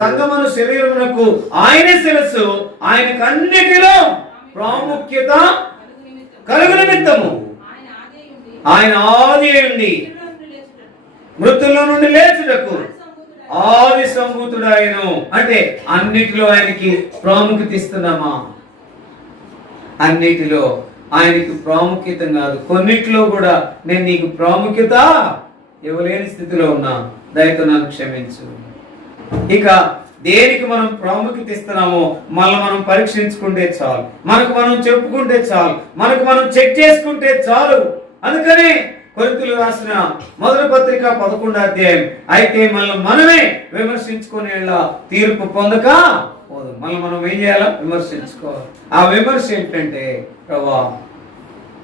సంగమను శరీరమునకు ఆయనే శిరస్సు, ఆయనకు అన్నిటిలో ప్రాముఖ్యత కలుగు నిమిత్తము ఆయన ఆది ఉండి మృతుల్లో నుండి లేచుటకు ఆది సంభూతుడు ఆయన. అంటే అన్నిటిలో ఆయనకి ప్రాముఖ్యత ఇస్తున్నామా? అన్నిటిలో ఆయనకి ప్రాముఖ్యత కాదు, కొన్నిటిలో కూడా నేను నీకు ప్రాముఖ్యత ఇవ్వలేని స్థితిలో ఉన్నా, దయతో నన్ను క్షమించు. ఇక దేనికి మనం ప్రాముఖ్యత ఇస్తున్నామో మనం పరీక్షించుకుంటే చాలు, మనకు మనం చెప్పుకుంటే చాలు, మనకు మనం చెక్ చేసుకుంటే చాలు. అందుకనే కొరింథీయులు రాసిన మొదటి పత్రిక 11వ అధ్యాయం, అయితే మనమే విమర్శించుకునే తీర్పు పొందక పోదు. మనం ఏం చేయాలో విమర్శించుకోవాలి. ఆ విమర్శ ఏంటంటే, ప్రభువా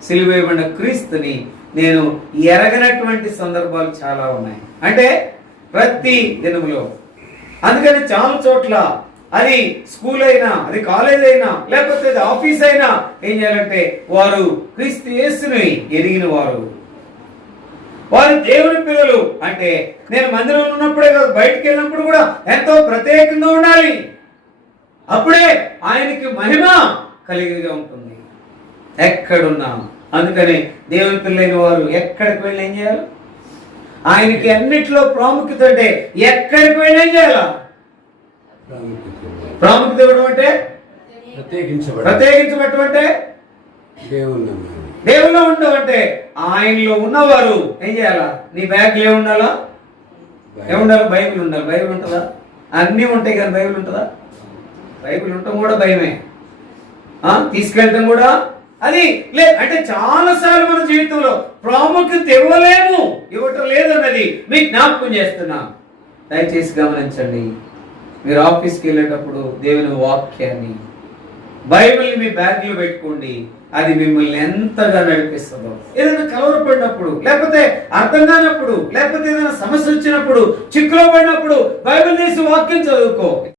సిలువ వేయబడిన క్రీస్తుని నేను ఎరగనటువంటి సందర్భాలు చాలా ఉన్నాయి. అంటే ప్రతి దినములో, అందుకని చాలా చోట్ల, అది స్కూల్ అయినా, అది కాలేజ్ అయినా, లేకపోతే అది ఆఫీస్ అయినా, ఏం చేయాలంటే వారు క్రీస్తు యేసుని ఎరిగిన వారు దేవుని పిల్లలు. అంటే నేను మందిరంలో ఉన్నప్పుడే కాదు, బయటికి వెళ్ళినప్పుడు కూడా ఎంతో ప్రత్యేకంగా ఉండాలి. అప్పుడే ఆయనకి మహిమ కలిగిగా ఉంటుంది ఎక్కడున్నా. అందుకని దేవుని పిల్లైన వారు ఎక్కడికి వెళ్ళి ఏం చేయాలి? ఆయనకి అన్నిట్లో ప్రాముఖ్యత. అంటే ఎక్కడికి వెళ్ళి ఏం చేయాలా? ప్రాముఖ్యత ఇవ్వడం అంటే ప్రత్యేకించబడటం అంటే దేవుల్లో ఉండడం అంటే ఆయనలో ఉన్నవారు ఏం చేయాలా? నీ బ్యాగ్లో ఏముండాలా? ఏముండాలి? బైబిల్ ఉండాలి. బైబిల్ ఉంటుందా? అన్నీ ఉంటాయి కానీ బైబిల్ ఉంటుందా? బైబిల్ ఉండటం కూడా భయమే, తీసుకెళ్ళటం కూడా అది అంటే చాలాసార్లు మన జీవితంలో ప్రాముఖ్యత ఇవ్వటం లేదన్నది మీకు జ్ఞాపకం చేస్తున్నా. దయచేసి గమనించండి. మీరు ఆఫీస్కి వెళ్ళేటప్పుడు దేవుని వాక్యాన్ని, బైబిల్ని మీ బ్యాగ్లో పెట్టుకోండి. అది మిమ్మల్ని ఎంతగా నడిపిస్తుందో. ఏదైనా కలవరపడినప్పుడు, లేకపోతే అర్థం కానప్పుడు, లేకపోతే ఏదైనా సమస్య వచ్చినప్పుడు, చిక్కులో పడినప్పుడు బైబిల్ తీసి వాక్యం చదువుకో.